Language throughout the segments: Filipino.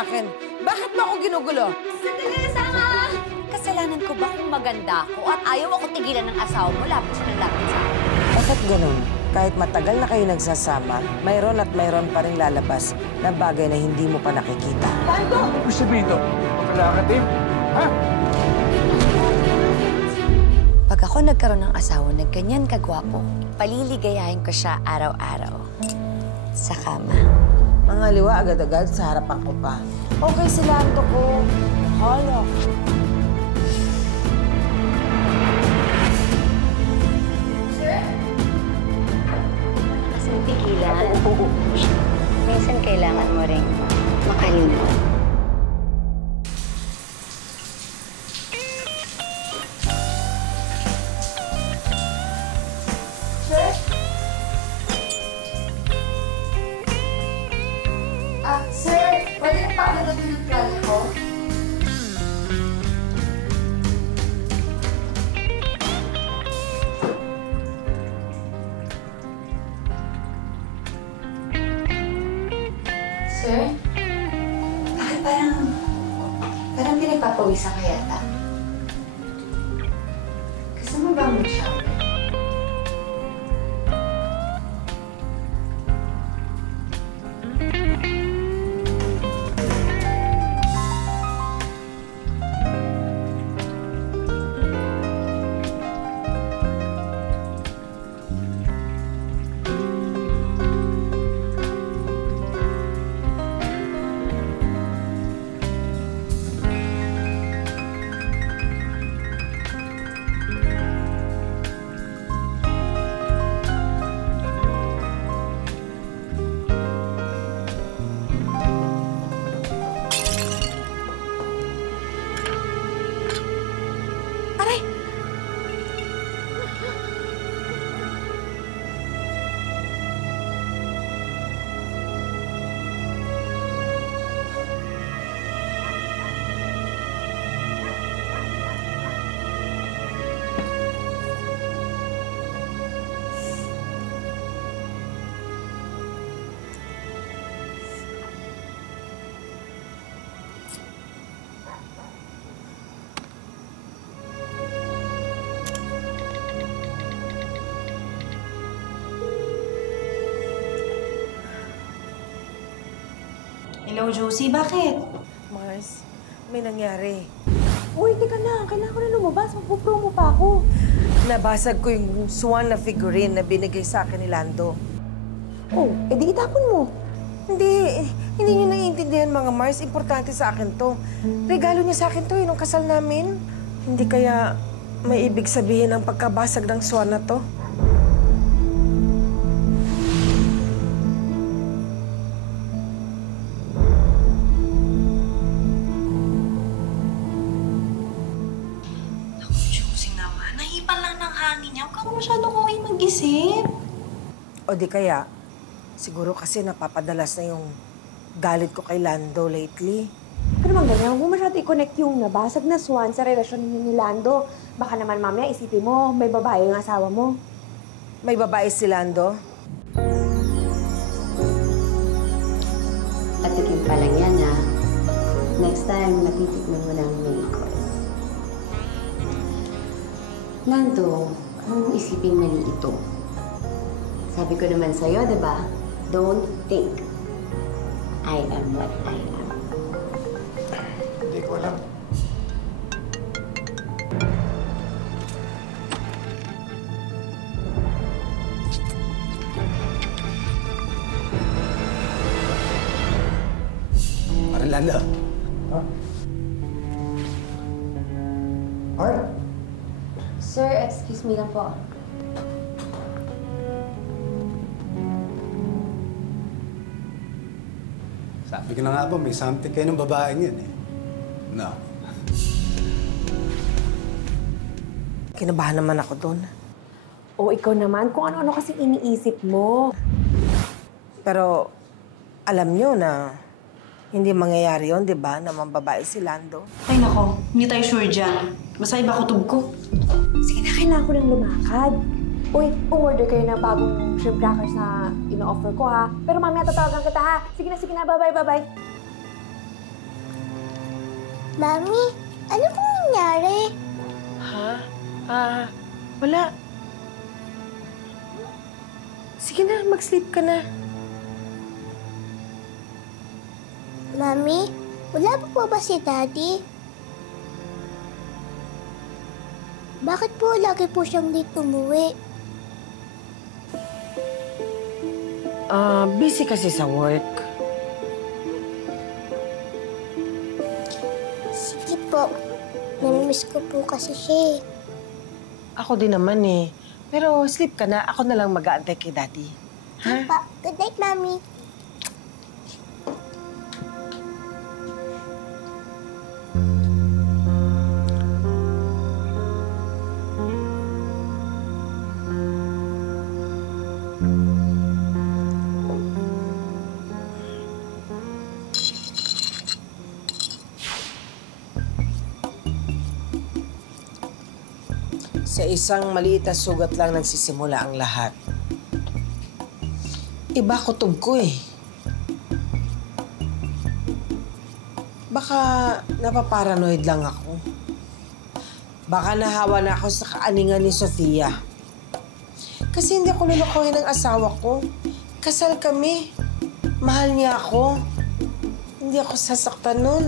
sa akin? Bakit mo ako ginugulo? Sandali, Sama! Kasalanan ko ba kung maganda ako at ayaw ako tigilan ng asawa mo, lapit siya ng lapit sa akin? Bakit ganun? Kahit matagal na kayo nagsasama, mayroon at mayroon pa rin lalabas na bagay na hindi mo pa nakikita. Ano ibig sabihin ito? Pagkalakatim? Ha? Pag ako nagkaroon ng asawa na ganyan kagwapo, paliligayahin ko siya araw-araw. Sa kama. Mga liwa agad-agad sa harapan ko pa. Okay sila ang ko. Hala. Kasi tigilan. Minsan kailangan mo rin makalino. Sir, pwede na pakagod yung plano ko? Sir? Bakit parang pinagpapawisan ka yata? Gusto mo ba mag-shower? Hello, Josie. Bakit? Mars, may nangyari. Uy, teka na. Kailangan ko na lumabas. Magpo-promo pa ako. Nabasag ko yung swan na figurine na binigay sa akin ni Lando. Oh, edi itapon mo. Hindi niyo naiintindihan, mga Mars. Importante sa akin to. Regalo niya sa akin to, nung kasal namin. Hindi kaya may ibig sabihin ang pagkabasag ng swan na to? Josie naman, nahipan lang ng hangin niya. Huwag ka masyado kong mag-isip. O di kaya, siguro kasi napapadalas na yung galit ko kay Lando lately. Pero mang ganyan, huwag mo masyado i-connect yung nabasag na swan sa relasyon ninyo ni Lando. Baka naman mamaya isipin mo, may babae yung asawa mo. May babae si Lando? Patikim pa lang yan, ha? Next time, matitikman mo ng main course. Lando, anong isipin mali ito? Sabi ko naman sa'yo, di ba? Don't think. I am what I am. Hindi ko alam. Lando. Ha? Art? Sir, excuse me lang po. Sabi ko na nga ba, may something kayo ng babaeng yan eh. No. Kinabahan naman ako doon. O ikaw naman, kung ano-ano kasi iniisip mo. Pero alam nyo na hindi mangyayari yun, di ba? Na mambabae si Lando. Ay nako, hindi tayo sure dyan. Basta iba kutob ko. Sige na, kailangan ko ng lumakad. Uy, umorder kayo ng bagong shrimp crackers na ino-offer ko, ha? Pero mamaya tatawagan kita, ha? Sige na, bye-bye. Mami, ano pong nangyari? Ha? Wala. Sige na, mag-sleep ka na. Mami, wala pa po ba si Daddy? Bakit po lagi po siyang dito umuwi? Busy kasi sa work. Sige po. Namimiss ko po kasi siya eh. Ako din naman eh. Pero sleep ka na, ako na lang mag-aantay kay Daddy. Ha? Pa, good night, Mami. Sa isang maliit na sugat lang nagsisimula ang lahat. Iba kutob ko eh. Baka napaparanoid lang ako. Baka nahawa na ako sa kaaningan ni Sofia. Kasi hindi ako lulukuhin ng asawa ko. Kasal kami. Mahal niya ako. Hindi ako sasaktan nun.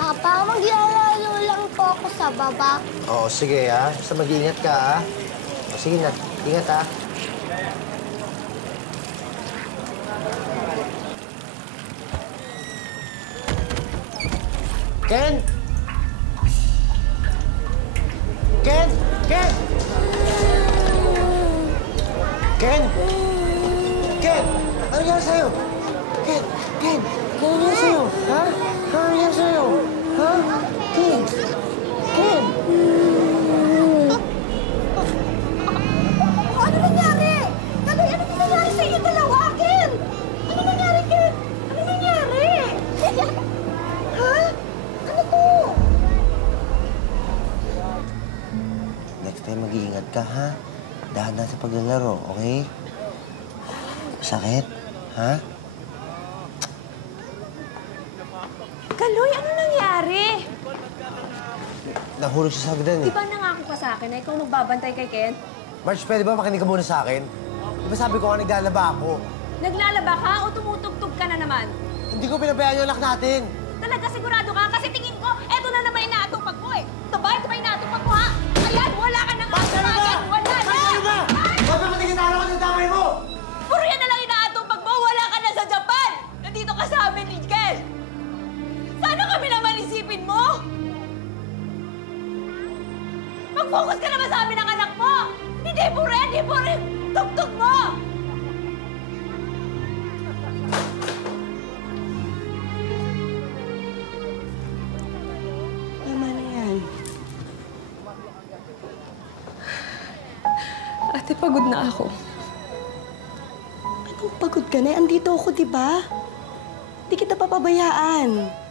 Papa, maglalaro lang po ako sa baba. Oo, sige ha. Basta mag-iingat ka ha. O, sige na. Ingat ha. Ken! Ken! Ken! Ken! Ken! Ano nangyari sa'yo? Ken! Ken! Ano nangyari sa'yo? Ha? Ano nangyari sa'yo? Ha? Ken! Ken! Ano nangyari? Kaloy, ano nangyari sa inyo dalawa, Ken? Ano nangyari, Ken? Ano nangyari? Ha? Ano to? Next time mag-iingat ka ha. Dahan-dahan sa paglalaro, okay? Sakit? Ha? Kaloy, ano nangyari? Nahulog siya sa hagdan Di eh. ba nangako ka sa akin na ikaw magbabantay kay Ken? Marge, pwede ba makinig ka muna sa akin? Di ba sabi ko nga naglalaba ako? Naglalaba ka o tumutugtog ka na naman? Hindi ko pinabayaan yung anak natin. Talaga sigurado ka? Kasi tingin ko, eto na naman inaatupag mo eh. Ito ba? Ito ba inaatupag mo ha? Ayan, wala ka nang atupagan! Wala na! Ano ba? Huwag na matigitara ko ng damay mo! Puro yan na lang inaatupag mo! Wala ka na sa Japan! Nandito ka sa amin, Ken! Sana kami naman isipin mo? Mag-focus ka naman sa amin ng anak mo! Hindi po rin tugtog mo! Tama na yan. Ate, pagod na ako. Anong pagod ka na? Andito ako, di ba? Di kita papabayaan.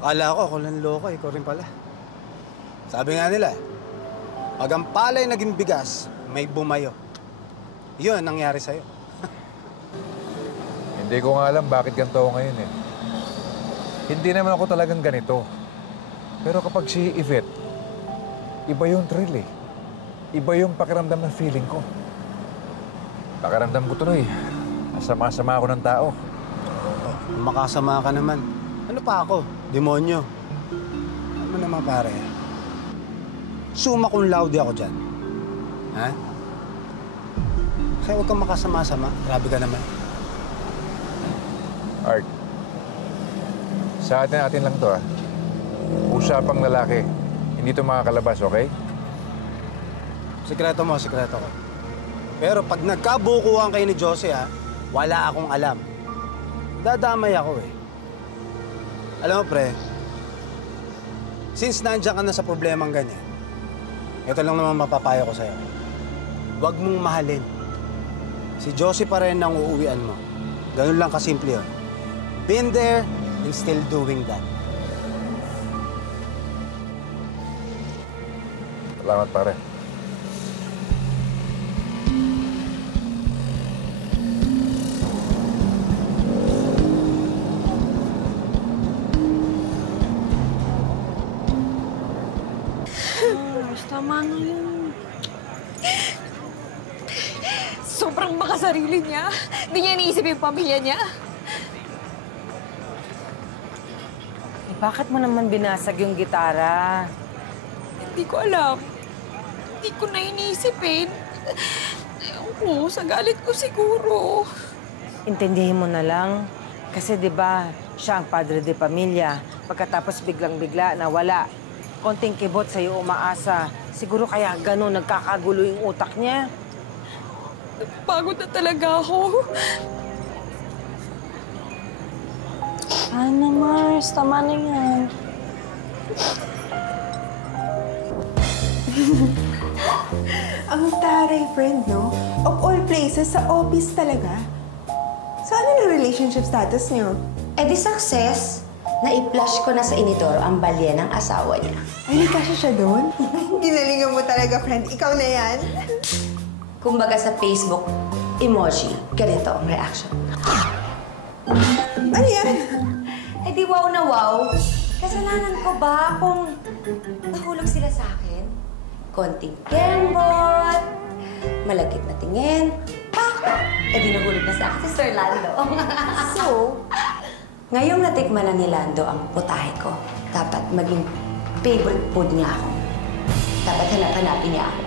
Akala ko, ako lang loko, ikaw rin pala. Sabi nga nila, pag ang palay naging bigas, may bumayo. Yun ang nangyari sa'yo. Hindi ko nga alam bakit ganito ako ngayon eh. Hindi naman ako talagang ganito. Pero kapag si Yvette, iba yung thrill eh. Iba yung pakiramdam ng feeling ko. Pakiramdam ko tuloy, masama-sama ako ng tao. Oh, makasama ka naman. Ano pa ako? Demonyo. Ano naman pare? Summa cum laude ako dyan. Ha? Kaya huwag kang makasama-sama. Grabe ka naman. Art, sa atin lang to ah. Usapang lalaki. Hindi to makakalabas, okay? Sikreto mo, sikreto ko. Pero pag nagkabukuhan kayo ni Jose, ha, wala akong alam. Dadamay ako eh. Alam mo, pre, since nandiyan ka na sa problemang ganyan, ito lang naman mapapayo ko sa'yo. Huwag mong mahalin. Si Josie pa rin ang uuwian mo. Ganun lang kasimple yun. Been there and still doing that. Salamat, pare. Tama na yun. Sobrang makasarili niya. Hindi niya iniisip yung pamilya niya. Bakit mo naman binasag yung gitara? Hindi ko alam. Hindi ko na iniisip eh. Ewan ko, sa galit ko siguro. Intindihin mo na lang. Kasi 'di ba, siya ang padre de pamilya. Pagkatapos biglang-bigla nawala. Konting kibot sa'yo umaasa. Siguro kaya gano'n nagkakagulo yung utak niya. Pagod na talaga ako. Ano, Mars? Tama na yan. Ang taray friend, no? Of all places, sa office talaga. So ano na relationship status niyo? Eh di success, na-i-flash ko na sa inidor ang balya ng asawa niya. Ay, kasi siya doon? Ginalingan mo talaga, friend. Ikaw na yan. Kumbaga sa Facebook, emoji, ganito ang reaction. Ano yan? Eh di wow na wow. Kasalanan ko ba kung nahulog sila sa akin? Konting kembot, malagkit na tingin, pak! Eh di nahulog na sa akin si Sir Lando. So, ngayong natikman na ni Lando ang putahe ko, dapat maging favorite food niya ako. Dapat hanap-hanapin niya ako.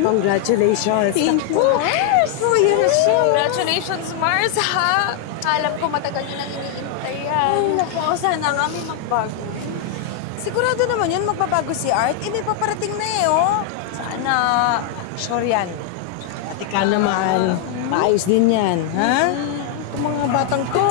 Congratulations! Thank you, Mars! Oh, yan na siya. Congratulations, Mars, ha? Alam ko matagal nyo nang iniintay yan. Ay, naku, sana nga may magbago. Sigurado naman yun, magbabago si Art. Eh, may paparating na eh, oh. Sana. Sure yan. At ikaw naman, maayos din yan, ha? Itong mga batang to.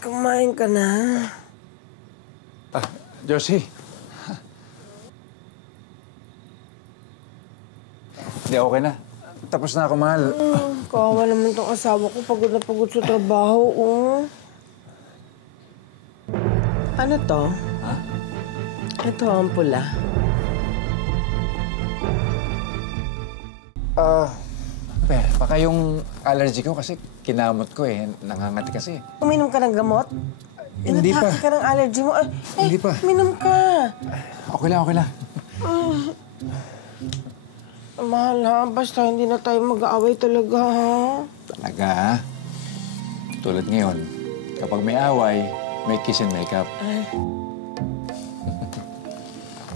Kumain ka na. Josie. Hindi, okay na. Tapos na ako, mahal. Kawawa naman tong asawa ko. Pagod na pagod sa trabaho, oh. Ano to? Ha? Ito ang pula. Baka yung allergy ko kasi kinamot ko eh. Nangangati kasi. Uminom ka ng gamot? Hindi pa. Inatake ka ng allergy mo. Hindi pa. Minom ka. Okay lang, okay lang. Mahal ha, basta hindi na tayo mag-aaway talaga ha. Talaga, ha? Tulad ngayon, kapag may away, may kiss and make up.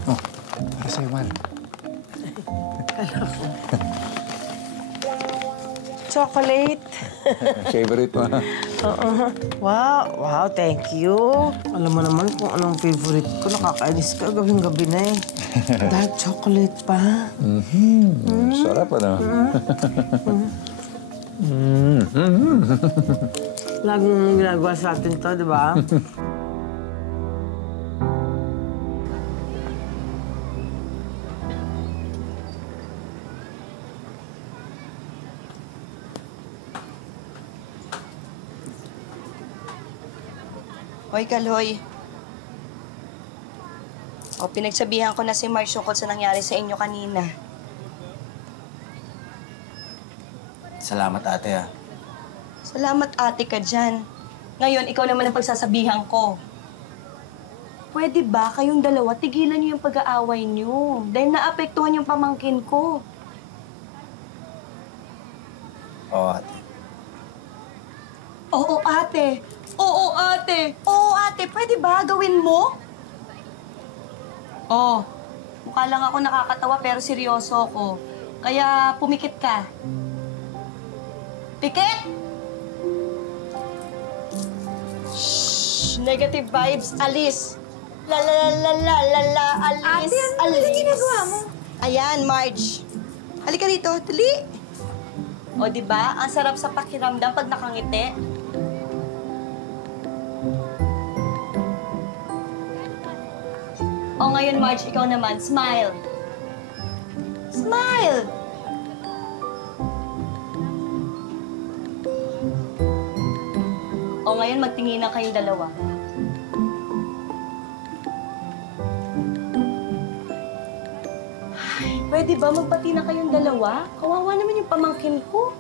Oh, para sa'yo, mahal. Chocolate. Favorite mo, ha? Wow, thank you. Alam mo naman kung anong favorite ko. Nakakainis ka gabing-gabi na eh. Dahil chocolate pa. Sarap, ano? Laging ginagawa sa atin to, di ba? Hoy, Kaloy. O, pinagsabihan ko na si Mars tungkol sa nangyari sa inyo kanina. Salamat, ate, ah. Salamat, ate ka dyan. Ngayon, ikaw naman ang pagsasabihan ko. Pwede ba kayong dalawa tigilan niyo yung pag-aaway niyo? Dahil naapektuhan yung pamangkin ko. Oo, ate. Oo, ate. Oo, ate. Oo, ate. Pwede ba gawin mo? Oh, mukha lang ako nakakatawa pero seryoso ako. Kaya pumikit ka. Pikit! Negative vibes, alis. La la la la la la la, alis, Ate, ano alis. ba ginagawa mo? Ayan, Marge. Halika dito, dali. O, di ba? Ang sarap sa pakiramdam pag nakangiti. O, ngayon, Marge, ikaw naman, smile. Smile! O, ngayon, magtinginan kayong dalawa. Pwede ba magpati na kayong dalawa? Kawawa naman yung pamangkin ko.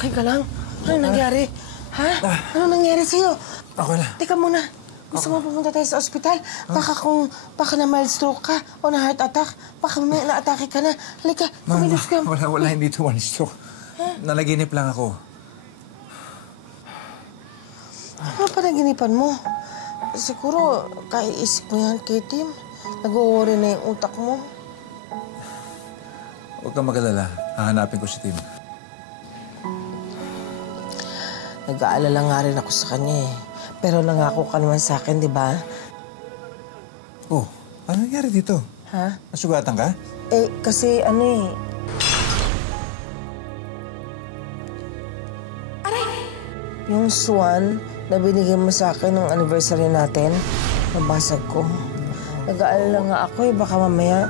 Okay ka lang? Ano nangyari? Ha? Ano nangyari sa'yo? Ako na. Teka muna. Gusto mo pumunta tayo sa ospital? Baka na mild stroke ka o na heart attack. Baka may na-atake ka na. Halika, kumilos ka. Wala, hindi ito one stroke. Nalaginip lang ako. Ano pa naginipan mo? Siguro, kaiisip mo yan, Katie. Nag-worry na yung utak mo. Huwag kang mag-alala. Hahanapin ko si Tim. Nag-aalala nga rin ako sa kanya eh. Pero nangako ka naman sa akin, di ba? Oh, ano nangyari dito? Ha? Nasugatan ka? Eh, kasi ano eh. Aray! Yung swan na binigay mo sa akin nung anniversary natin, nabasag ko. Nag-aalala nga ako eh. Baka mamaya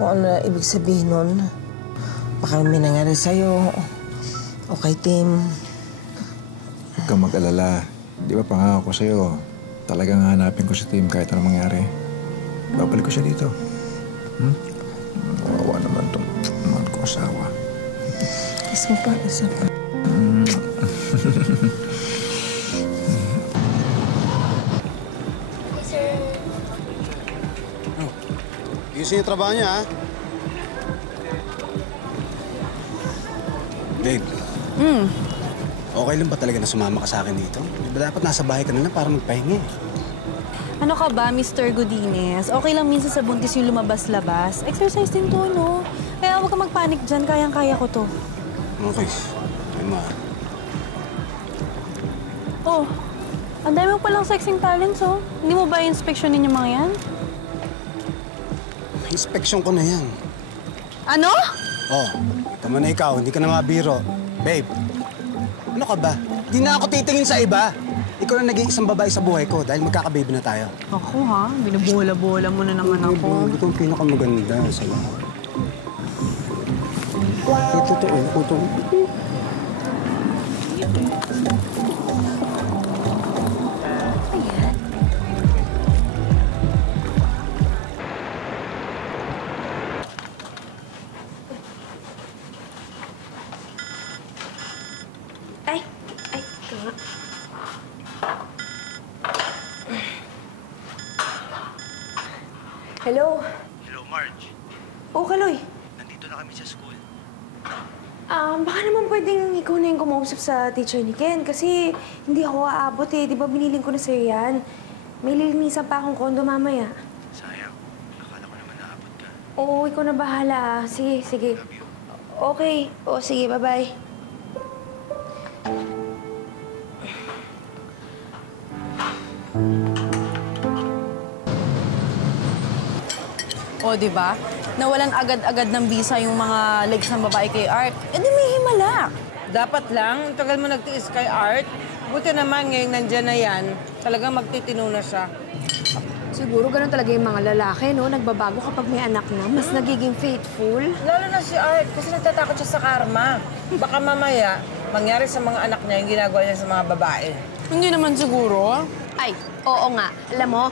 kung ano na ibig sabihin nun. Baka may nangyari sa'yo. O kay Tim. Huwag kang mag-alala. Di ba pangako ko sa'yo, talagang hanapin ko si Tim kahit anong mangyari. Babalik ko siya dito. Kawawa naman itong mahal ko asawa. Kiss mo pa, isa pa. Hey, sir. Ayusin yung trabaho niya, ha? Babe. Okay lang ba talaga na sumama ka sa akin dito? Di ba dapat nasa bahay ka na lang para magpahinga eh? Ano ka ba, Mr. Godinez? Okay lang minsan sa buntis yung lumabas-labas. Exercise din to, no? Kaya huwag ka magpanik dyan. Kayang-kaya ko to. Okay. Ay, ma. Oh, ang dami mo palang sexing talents, oh. Hindi mo ba i-inspeksyonin yung mga yan? Inspeksyon ko na yan. Ano? Oh, tama na ikaw. Hindi ka na mabiro. Babe, ano ka ba? Di na ako titingin sa iba. Ikaw na nag-iisang babae sa buhay ko dahil magkakababy na tayo. Ako, ha? Binubola-bola mo na naman ako. Ito ang pinakamaganda sa lahat. Ito. Ito nga. Hello? Hello, Marge. Oo, Kaloy. Nandito na kami sa school. Baka naman pwedeng ikaw na yung kumausap sa teacher ni Ken kasi hindi ako aabot eh. Di ba biniling ko na sa'yo yan? May lilinisan pa akong kondo mamaya. Sayang. Akala ko naman naabot ka. Oo, ikaw na bahala. Sige, sige. Love you. Okay. Oo, sige. Bye-bye. O, di ba? Nawalan agad-agad ng visa yung mga legs ng babae kay Art. Eh, di may himala. Dapat lang, tagal mo nagtiis kay Art. Buti naman ngayong nandyan na yan, talagang magtitino na siya. Siguro ganun talaga yung mga lalaki, no? Nagbabago kapag may anak na. Mas nagiging faithful. Lalo na si Art, kasi nagtatakot siya sa karma. Baka mamaya, mangyari sa mga anak niya yung ginagawa niya sa mga babae. Hindi naman siguro. Ay, oo nga. Alam mo,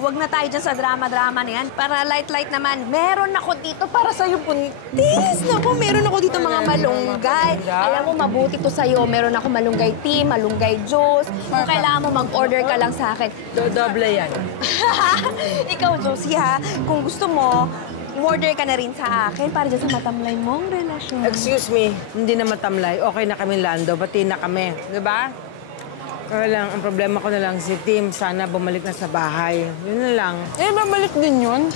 Huwag na tayo dyan sa drama-drama na yan. Para light-light naman. Meron ako dito para sa'yo, buntis. Naku, meron ako dito mga malunggay. Alam mo, mabuti to sa'yo. Meron ako malunggay tea, malunggay juice. Kung kailangan mo, mag-order ka lang sa akin. Dodoble yan. Ikaw, Josie, ha? Kung gusto mo, order ka na rin sa akin para dyan sa matamlay mong relasyon. Excuse me, hindi na matamlay. Okay na kami, Lando. Bati na kami. Di ba? Kaya lang, ang problema ko na lang si Tim. Sana bumalik na sa bahay. Yun na lang. Eh, babalik din yun.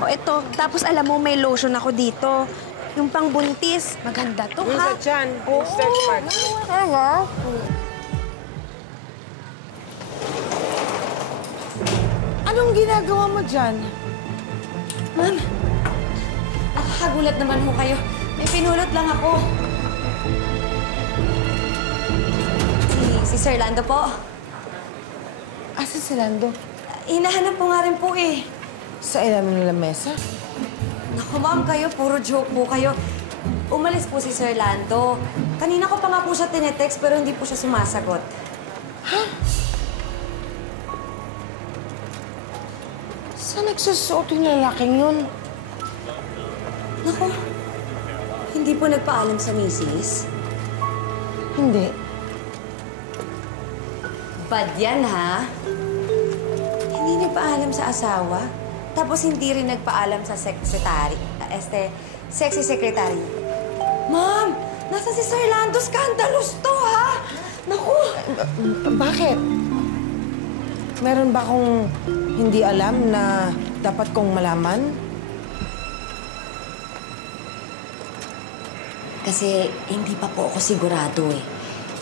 O, ito. Tapos alam mo, may lotion ako dito. Yung pangbuntis. Maganda to, Yung ha? sa tiyan. Oo. Stretch mark. Anong ginagawa mo dyan? Ma'am, nakakagulat naman ho kayo. May pinulot lang ako. Si Sir Lando po. Asa si Lando? Hinahanap po nga rin po eh. Sa ilalim ng lamesa? Naku, ma'am, kayo, puro joke po kayo. Umalis po si Sir Lando. Kanina ko pa nga po siya tinetext pero hindi po siya sumasagot. Saan nagsusuot yung lalaking yun? Naku, hindi po nagpaalam sa misis. Hindi. Bad yan, ha? Hindi nagpaalam sa asawa. Tapos hindi rin nagpaalam sa sexy secretary. Ma'am, nasa si Sir Lando, scandalous to, ha? Naku! Bakit? Meron ba akong hindi alam na dapat kong malaman? Kasi hindi pa po ako sigurado, eh.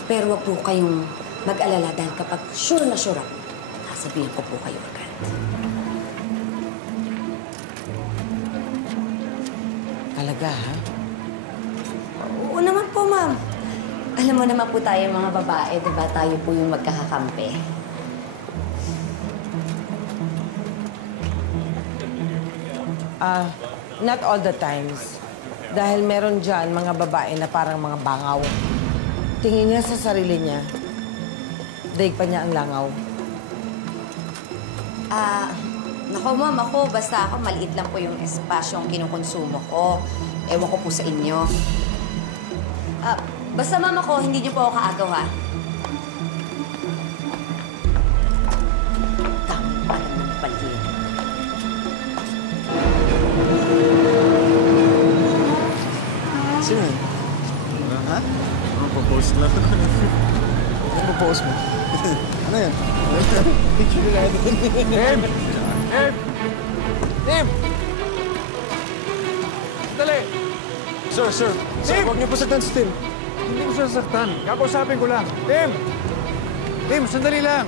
Pero wag po kayong mag-alala dahil kapag sure na sure ako, sasabihin ko po kayo agad. Talaga, ha? Oo naman po, ma'am. Alam mo naman po tayo mga babae, di ba? Tayo po yung magkakakampi. Not all the times. Dahil meron dyan mga babae na parang mga bangaw. Tingin niya sa sarili niya, daig pa niya ang langaw. Nako, ma'am, ako, basta ako, maliit lang po yung espasyong kinukonsumo ko. Ewan ko po sa inyo. Basta, ma'am, ako, hindi niyo po ako kaagaw, ha? Tama ng paligid. Sino yun? Ha? Mapopost lang. Ano mapopost mo? Ano yan? Picture nila yan. Tim! Tim! Tim! Dali! Sir, sir. Sir, huwag niyo po saktan si Tim. Hindi ko siya sasaktan. Kakausapin ko lang. Tim! Tim, sandali lang.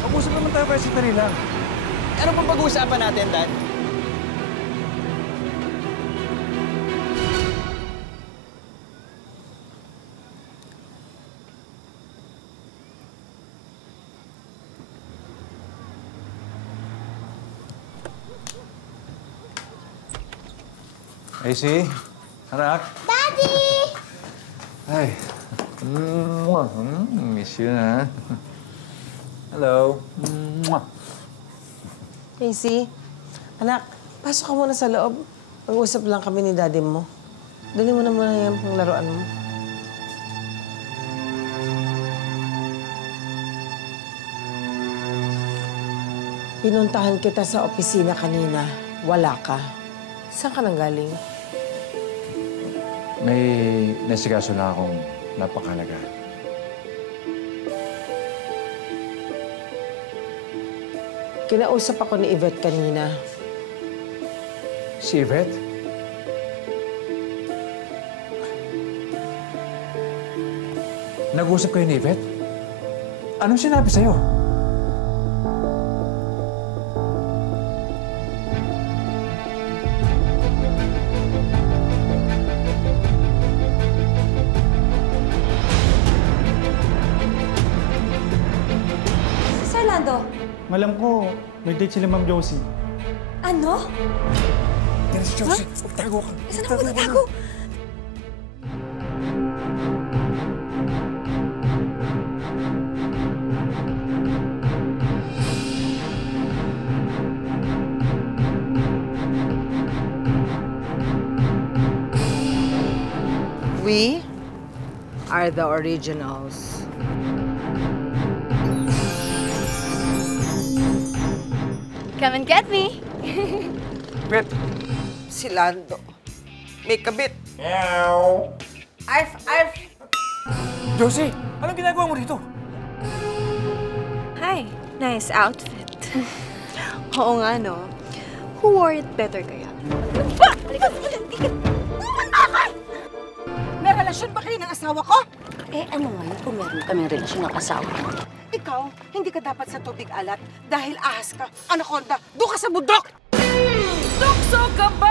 Mag-usap naman tayo kaya sandali lang. Ano pang pag-uusapan natin, Dad? AC, anak. Daddy! Ay. Miss you na. Hello. Casey, anak, pasok ka muna sa loob. Mag-usap lang kami ni daddy mo. Dali mo na muna yung panglaruan mo. Pinuntahan kita sa opisina kanina. Wala ka. Saan ka nanggaling? May nasikaso lang akong napakalaga. Kinausap ako ni Yvette kanina. Si Yvette? Nag-usap kayo ni Yvette? Anong sinabi sa'yo? Sir Lando, Malam ko, may date sila Ma'am Josie. ano? Yan si Josie. Tago ka. Saan ako nagtago? We are the originals. Come and get me. Bet! Si Lando. May kabit. Arf! Josie! Anong ginagawa mo dito? Hi, nice outfit. Oo nga, no? Who wore it better kaya? May relasyon ba kayo ng asawa ko? Eh, ano ngayon kung meron kaming relasyon ng asawa? Ikaw, hindi ka dapat sa tubig alat dahil ahas ka, anaconda, doon ka sa bundok! Tukso ka ba?